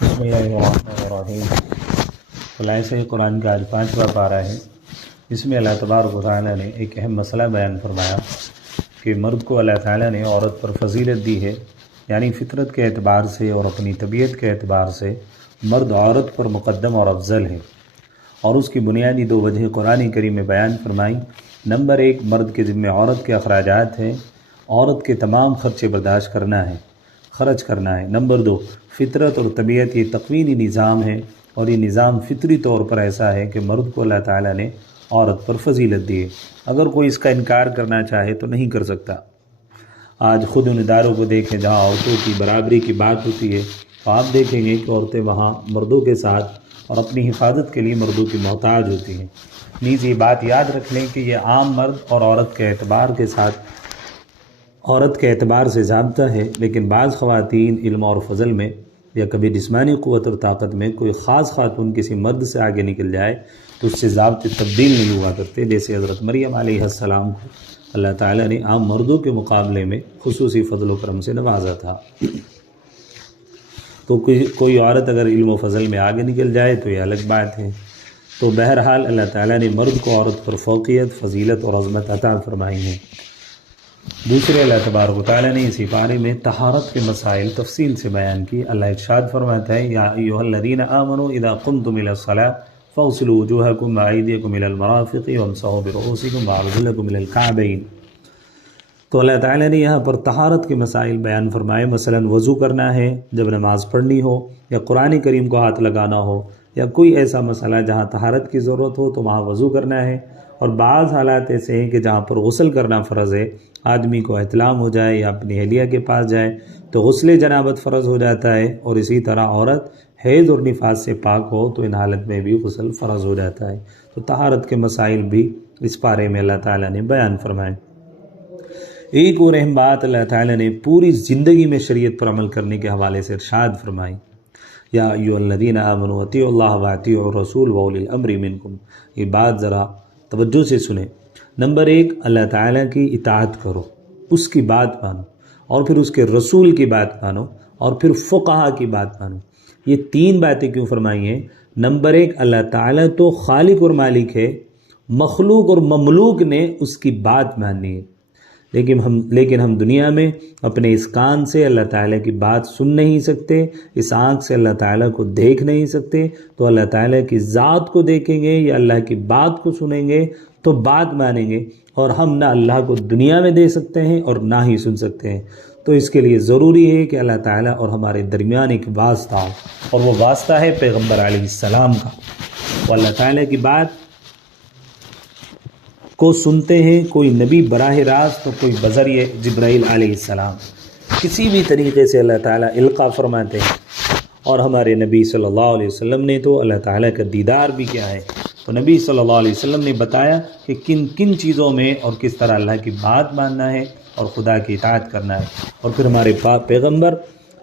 بسم اللہ الرحمن الرحیم۔ خلاصہ قرآن کا آج 5واں پارہ ہے۔ اس میں اللہ تبارک و تعالیٰ نے ایک اہم مسئلہ بیان فرمایا کہ مرد کو اللہ تعالیٰ نے عورت پر فضیلت دی ہے، یعنی فطرت کے اعتبار سے اور اپنی طبیعت کے اعتبار سے مرد عورت پر مقدم اور افضل ہے، اور اس کی بنیادی 2 وجہ قرآن کریم میں بیان فرمائی۔ نمبر 1، مرد کے ذمہ عورت کے اخراجات ہیں، عورت کے تمام خرچے برداشت خرچ کرنا ہے۔ نمبر 2، فطرت اور طبیعت یہ تکوینی نظام ہے، اور یہ نظام فطری طور پر ایسا ہے کہ مرد کو اللہ تعالیٰ نے عورت پر فضیلت دی ہے۔ اگر کوئی اس کا انکار کرنا چاہے تو نہیں کر سکتا۔ آج خود ان اداروں کو دیکھیں جہاں عورتوں کی برابری کی بات ہوتی ہے، تو آپ دیکھیں گے کہ عورتیں وہاں مردوں کے ساتھ اور اپنی حفاظت کے لیے مردوں کی محتاج ہوتی ہیں۔ نیز یہ بات یاد رکھ لیں کہ یہ عام مرد اور عورت کے اعتبار سے ضابطہ ہے، لیکن بعض خواتین علم اور فضل میں یا کبھی جسمانی قوت اور طاقت میں کوئی خاص خاتون کسی مرد سے آگے نکل جائے تو اس سے ضابطے تبدیل نہیں ہوا کرتے، جیسے حضرت مریم علیہ السلام کو اللہ تعالیٰ نے عام مردوں کے مقابلے میں خصوصی فضل و کرم سے نوازا تھا۔ تو کوئی عورت اگر علم و فضل میں آگے نکل جائے تو یہ الگ بات ہے۔ تو بہرحال اللہ تعالیٰ نے مرد کو عورت پر فوقیت، فضیلت اور عظمت عطا فرمائی ہیں۔ دوسرے، اللہ تبارک و تعالیٰ نے اسی بارے میں طہارت کے مسائل تفصیل سے بیان کی۔ اللہ ارشاد فرماتا ہے، یا ایھا الذین آمنوا اذا قمتم الی الصلاۃ فاغسلوا وجوہکم وایدیکم الی المرافق وامسحوا برؤوسکم وارجلکم الی الکعبین۔ تو اللہ تعالیٰ نے یہاں پر طہارت کے مسائل بیان فرمائے، مثلا وضو کرنا ہے جب نماز پڑھنی ہو، یا قرآن کریم کو ہاتھ لگانا ہو، یا کوئی ایسا مسئلہ جہاں طہارت کی ضرورت ہو تو وہاں وضو کرنا ہے۔ اور بعض حالات ایسے ہیں کہ جہاں پر غسل کرنا فرض ہے، آدمی کو احتلام ہو جائے یا اپنی اہلیہ کے پاس جائے تو غسل جنابت فرض ہو جاتا ہے، اور اسی طرح عورت حیض اور نفاس سے پاک ہو تو ان حالت میں بھی غسل فرض ہو جاتا ہے۔ تو طہارت کے مسائل بھی اس پارے میں اللہ تعالیٰ نے بیان فرمائے۔ ایک اور اہم بات اللہ تعالیٰ نے پوری زندگی میں شریعت پر عمل کرنے کے حوالے سے ارشاد فرمائی، یا ایھا الذین آمنوا اطیعوا اللہ واطیعوا الرسول واولی الامر منکم۔ یہ بات ذرا توجہ سے سنیں۔ نمبر 1، اللہ تعالیٰ کی اطاعت کرو، اس کی بات مانو، اور پھر اس کے رسول کی بات مانو، اور پھر فقہا کی بات مانو۔ یہ 3 باتیں کیوں فرمائی ہیں؟ نمبر 1، اللہ تعالیٰ تو خالق اور مالک ہے، مخلوق اور مملوک نے اس کی بات ماننی ہے، لیکن ہم دنیا میں اپنے اس کان سے اللہ تعالیٰ کی بات سن نہیں سکتے، اس آنکھ سے اللہ تعالیٰ کو دیکھ نہیں سکتے۔ تو اللہ تعالیٰ کی ذات کو دیکھیں گے یا اللہ کی بات کو سنیں گے تو بات مانیں گے، اور ہم نہ اللہ کو دنیا میں دے سکتے ہیں اور نہ ہی سن سکتے ہیں۔ تو اس کے لیے ضروری ہے کہ اللہ تعالیٰ اور ہمارے درمیان ایک واسطہ ہو، اور وہ واسطہ ہے پیغمبر علیہ السلام کا۔ وہ اللہ تعالیٰ کی بات کو سنتے ہیں، کوئی نبی براہ راست تو کوئی بذریعہ جبرائیل علیہ السلام، کسی بھی طریقے سے اللہ تعالیٰ القاء فرماتے ہیں۔ اور ہمارے نبی صلی اللہ علیہ وسلم نے تو اللہ تعالیٰ کا دیدار بھی کیا ہے۔ تو نبی صلی اللہ علیہ وسلم نے بتایا کہ کن کن چیزوں میں اور کس طرح اللہ کی بات ماننا ہے اور خدا کی اطاعت کرنا ہے۔ اور پھر ہمارے پیغمبر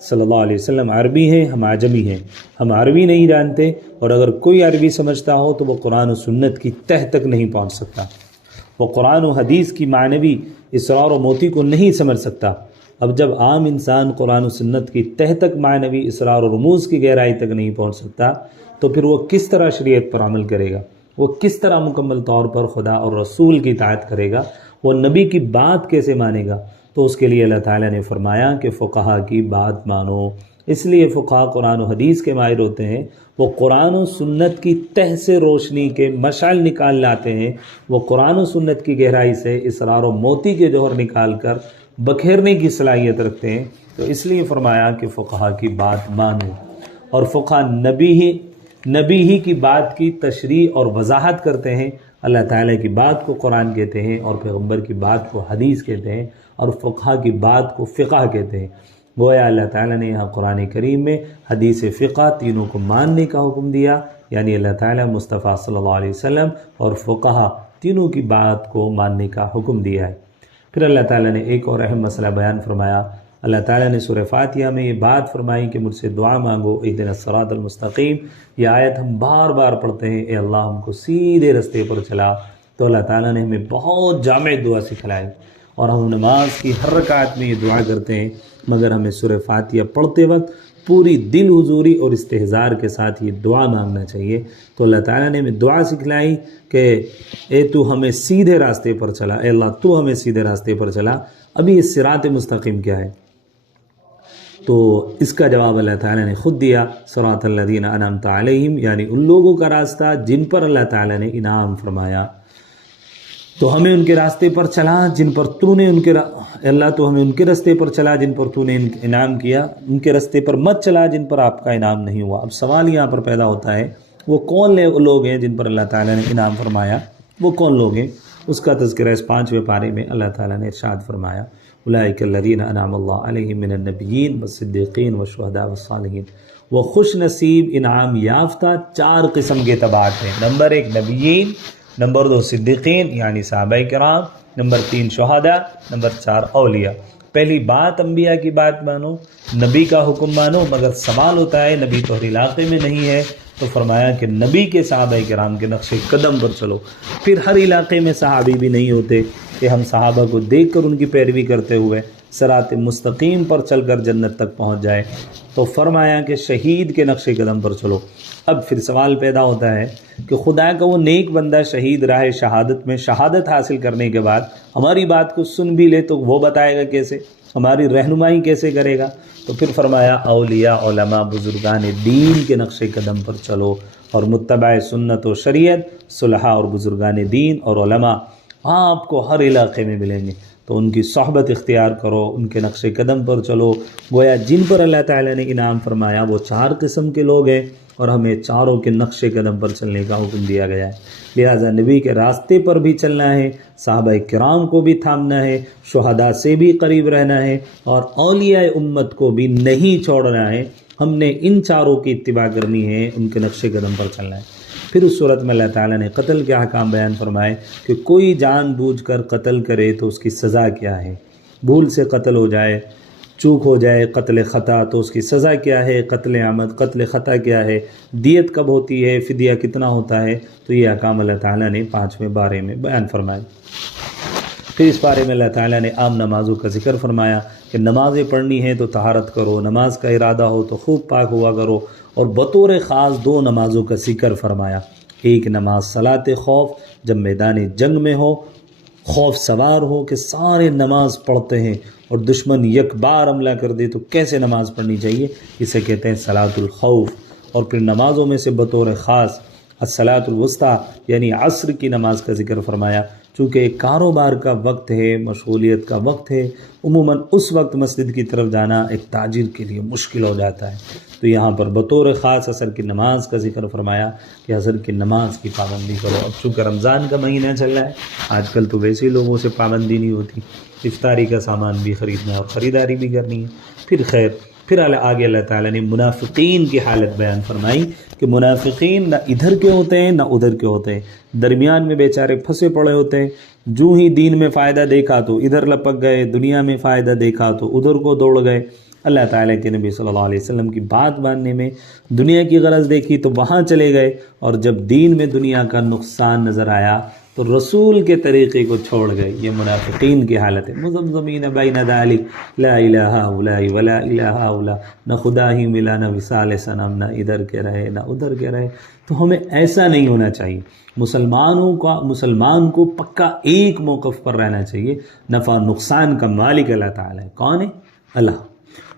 صلی اللہ علیہ وسلم عربی ہیں، ہم عجمی ہیں، ہم عربی نہیں جانتے، اور اگر کوئی عربی سمجھتا ہو تو وہ قرآن و سنت کی تہ تک نہیں پہنچ سکتا، وہ قرآن و حدیث کی معنوی اسرار و موتی کو نہیں سمجھ سکتا۔ اب جب عام انسان قرآن و سنت کی تہ تک معنوی اسرار و رموز کی گہرائی تک نہیں پہنچ سکتا تو پھر وہ کس طرح شریعت پر عمل کرے گا؟ وہ کس طرح مکمل طور پر خدا اور رسول کی اطاعت کرے گا؟ وہ نبی کی بات کیسے مانے گا؟ تو اس کے لیے اللہ تعالیٰ نے فرمایا کہ فقہا کی بات مانو۔ اس لیے فقہا قرآن و حدیث کے ماہر ہوتے ہیں، وہ قرآن و سنت کی تہ سے روشنی کے مشعل نکال لاتے ہیں، وہ قرآن و سنت کی گہرائی سے اسرار و موتی کے جوہر نکال کر بکھیرنے کی صلاحیت رکھتے ہیں۔ تو اس لیے فرمایا کہ فقہا کی بات مانو، اور فقہا نبی ہی کی بات کی تشریح اور وضاحت کرتے ہیں۔ اللہ تعالیٰ کی بات کو قرآن کہتے ہیں، اور پیغمبر کی بات کو حدیث کہتے ہیں، اور فقہا کی بات کو فقہ کہتے ہیں۔ گویا اللہ تعالیٰ نے یہاں قرآن کریم میں حدیث فقہ تینوں کو ماننے کا حکم دیا، یعنی اللہ تعالیٰ، مصطفیٰ صلی اللہ علیہ وسلم اور فقہا تینوں کی بات کو ماننے کا حکم دیا ہے۔ پھر اللہ تعالیٰ نے ایک اور اہم مسئلہ بیان فرمایا۔ اللہ تعالیٰ نے سورہ فاتحہ میں یہ بات فرمائی کہ مجھ سے دعا مانگو، اہدنا الصراط المستقیم۔ یہ آیت ہم بار بار پڑھتے ہیں، اے اللہ ہم کو سیدھے رستے پر چلا۔ تو اللہ تعالیٰ نے ہمیں بہت جامع دعا سکھلائی، اور ہم نماز کی ہر رکعت میں یہ دعا کرتے ہیں، مگر ہمیں سورہ فاتحہ پڑھتے وقت پوری دل حضوری اور استحضار کے ساتھ یہ دعا مانگنا چاہیے۔ تو اللہ تعالیٰ نے ہمیں دعا سکھلائی کہ اے تو ہمیں سیدھے راستے پر چلا، اے اللہ تو ہمیں سیدھے راستے پر چلا۔ ابھی یہ صراط مستقیم کیا ہے؟ تو اس کا جواب اللہ تعالیٰ نے خود دیا، صراط الذین انعمت علیہم، یعنی ان لوگوں کا راستہ جن پر اللہ تعالیٰ نے انعام فرمایا۔ تو ہمیں ان کے راستے پر چلا جن پر تو نے اللہ تو ہمیں ان کے راستے پر چلا جن پر تو نے انعام کیا، ان کے راستے پر مت چلا جن پر آپ کا انعام نہیں ہوا۔ اب سوال یہاں پر پیدا ہوتا ہے وہ کون لوگ ہیں جن پر اللہ تعالیٰ نے انعام فرمایا؟ وہ کون لوگ ہیں؟ اس کا تذکرہ اس 5ویں پارے میں اللہ تعالیٰ نے ارشاد فرمایا، اولئک الذین انعم اللہ علیہم من النبیین والصدیقین والشہداء والصالحین۔ وہ خوش نصیب انعام یافتہ 4 قسم کے تبعات ہیں۔ نمبر 1 نبیین، نمبر 2 صدیقین یعنی صحابہ کرام، نمبر 3 شہداء، نمبر 4 اولیاء۔ پہلی بات انبیاء کی بات مانو، نبی کا حکم مانو، مگر سوال ہوتا ہے نبی تو ہر علاقے میں نہیں ہے، تو فرمایا کہ نبی کے صحابہ کرام کے نقش قدم پر چلو۔ پھر ہر علاقے میں صحابی بھی نہیں ہوتے کہ ہم صحابہ کو دیکھ کر ان کی پیروی کرتے ہوئے صراط مستقیم پر چل کر جنت تک پہنچ جائے، تو فرمایا کہ شہید کے نقش قدم پر چلو۔ اب پھر سوال پیدا ہوتا ہے کہ خدا کا وہ نیک بندہ شہید راہ شہادت میں شہادت حاصل کرنے کے بعد ہماری بات کو سن بھی لے تو وہ بتائے گا کیسے، ہماری رہنمائی کیسے کرے گا؟ تو پھر فرمایا اولیاء، علماء، بزرگان دین کے نقش قدم پر چلو، اور متبع سنت و شریعت صلحاء اور بزرگان دین اور علماء آپ کو ہر علاقے میں ملیں گے، تو ان کی صحبت اختیار کرو، ان کے نقش قدم پر چلو۔ گویا جن پر اللہ تعالیٰ نے انعام فرمایا وہ 4 قسم کے لوگ ہیں، اور ہمیں چاروں کے نقش قدم پر چلنے کا حکم دیا گیا ہے۔ لہٰذا نبی کے راستے پر بھی چلنا ہے، صحابہ کرام کو بھی تھامنا ہے، شہداء سے بھی قریب رہنا ہے، اور اولیاء امت کو بھی نہیں چھوڑنا ہے۔ ہم نے ان 4 کی اتباع کرنی ہے، ان کے نقش قدم پر چلنا ہے۔ پھر اس صورت میں اللہ تعالیٰ نے قتل کے احکام بیان فرمائے کہ کوئی جان بوجھ کر قتل کرے تو اس کی سزا کیا ہے۔ بھول سے قتل ہو جائے، چوک ہو جائے، قتل خطا، تو اس کی سزا کیا ہے، قتل عمد، قتل خطا کیا ہے، دیت کب ہوتی ہے، فدیہ کتنا ہوتا ہے۔ تو یہ احکام اللہ تعالیٰ نے 5ویں بارے میں بیان فرمائے۔ پھر اس بارے میں اللہ تعالیٰ نے عام نمازوں کا ذکر فرمایا کہ نمازیں پڑھنی ہیں تو طہارت کرو، نماز کا ارادہ ہو تو خوب پاک ہوا کرو، اور بطور خاص 2 نمازوں کا ذکر فرمایا۔ ایک نماز صلاۃ خوف، جب میدان جنگ میں ہو، خوف سوار ہو کہ سارے نماز پڑھتے ہیں اور دشمن یک بار حملہ کر دے تو کیسے نماز پڑھنی چاہیے، اسے کہتے ہیں صلاۃ الخوف۔ اور پھر نمازوں میں سے بطور خاص الصلاۃ الوسطیٰ یعنی عصر کی نماز کا ذکر فرمایا، چونکہ ایک کاروبار کا وقت ہے، مشغولیت کا وقت ہے، عموماً اس وقت مسجد کی طرف جانا ایک تاجر کے لیے مشکل ہو جاتا ہے، تو یہاں پر بطور خاص عصر کی نماز کا ذکر فرمایا کہ عصر کی نماز کی پابندی کرو۔ اب چونکہ رمضان کا مہینہ چل رہا ہے، آج کل تو ویسے ہی لوگوں سے پابندی نہیں ہوتی، افطاری کا سامان بھی خریدنا ہے اور خریداری بھی کرنی ہے۔ پھر خیر، پھر آگے اللہ تعالیٰ نے منافقین کی حالت بیان فرمائی کہ منافقین نہ ادھر کے ہوتے ہیں نہ ادھر کے ہوتے ہیں، درمیان میں بیچارے پھنسے پڑے ہوتے ہیں، جو ہی دین میں فائدہ دیکھا تو ادھر لپک گئے، دنیا میں فائدہ دیکھا تو ادھر کو دوڑ گئے۔ اللہ تعالیٰ کے نبی صلی اللہ علیہ وسلم کی بات ماننے میں دنیا کی غرض دیکھی تو وہاں چلے گئے، اور جب دین میں دنیا کا نقصان نظر آیا تو رسول کے طریقے کو چھوڑ گئے۔ یہ منافقین کی حالت ہے۔ مذبذبین بین ذلک لا الہ ہؤلاء ولا الہ ہؤلاء، نہ خدا ہی ملا نہ وصال صنم، نہ ادھر کے رہے نہ ادھر کے رہے۔ تو ہمیں ایسا نہیں ہونا چاہیے۔ مسلمان کو پکا ایک موقف پر رہنا چاہیے۔ نفع نقصان کا مالک اللہ تعالیٰ ہے۔ کون ہے؟ اللہ۔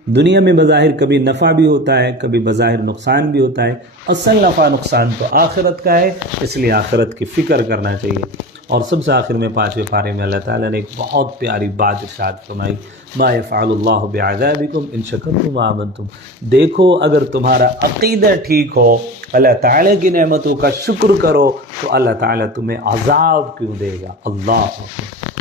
دنیا میں بظاہر کبھی نفع بھی ہوتا ہے، کبھی بظاہر نقصان بھی ہوتا ہے، اصل نفع نقصان تو آخرت کا ہے، اس لیے آخرت کی فکر کرنا چاہیے۔ اور سب سے آخر میں 5ویں پارے میں اللہ تعالیٰ نے ایک بہت پیاری بات ارشاد فرمائی، ما یفعل اللہ بعذابکم ان شکرتم وآمنتم۔ دیکھو اگر تمہارا عقیدہ ٹھیک ہو، اللہ تعالیٰ کی نعمتوں کا شکر کرو، تو اللہ تعالیٰ تمہیں عذاب کیوں دے گا؟ اللہ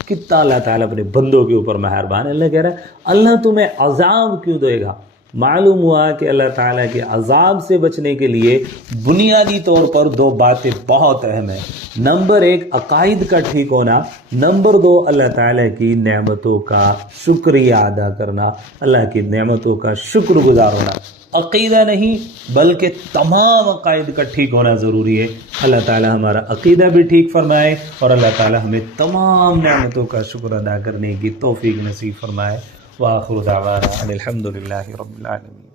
کتنا اللہ تعالیٰ اپنے بندوں کے اوپر مہربان ہے۔ اللہ کہہ رہا ہے اللہ تمہیں عذاب کیوں دے گا؟ معلوم ہوا کہ اللہ تعالیٰ کے عذاب سے بچنے کے لیے بنیادی طور پر 2 باتیں بہت اہم ہیں۔ نمبر 1 عقائد کا ٹھیک ہونا، نمبر 2 اللہ تعالیٰ کی نعمتوں کا شکریہ ادا کرنا، اللہ کی نعمتوں کا شکر گزار ہونا۔ عقیدہ نہیں بلکہ تمام عقائد کا ٹھیک ہونا ضروری ہے۔ اللہ تعالیٰ ہمارا عقیدہ بھی ٹھیک فرمائے، اور اللہ تعالیٰ ہمیں تمام نعمتوں کا شکر ادا کرنے کی توفیق نصیب فرمائے۔ وآخر دعوانا ان الحمد للہ رب العالمین۔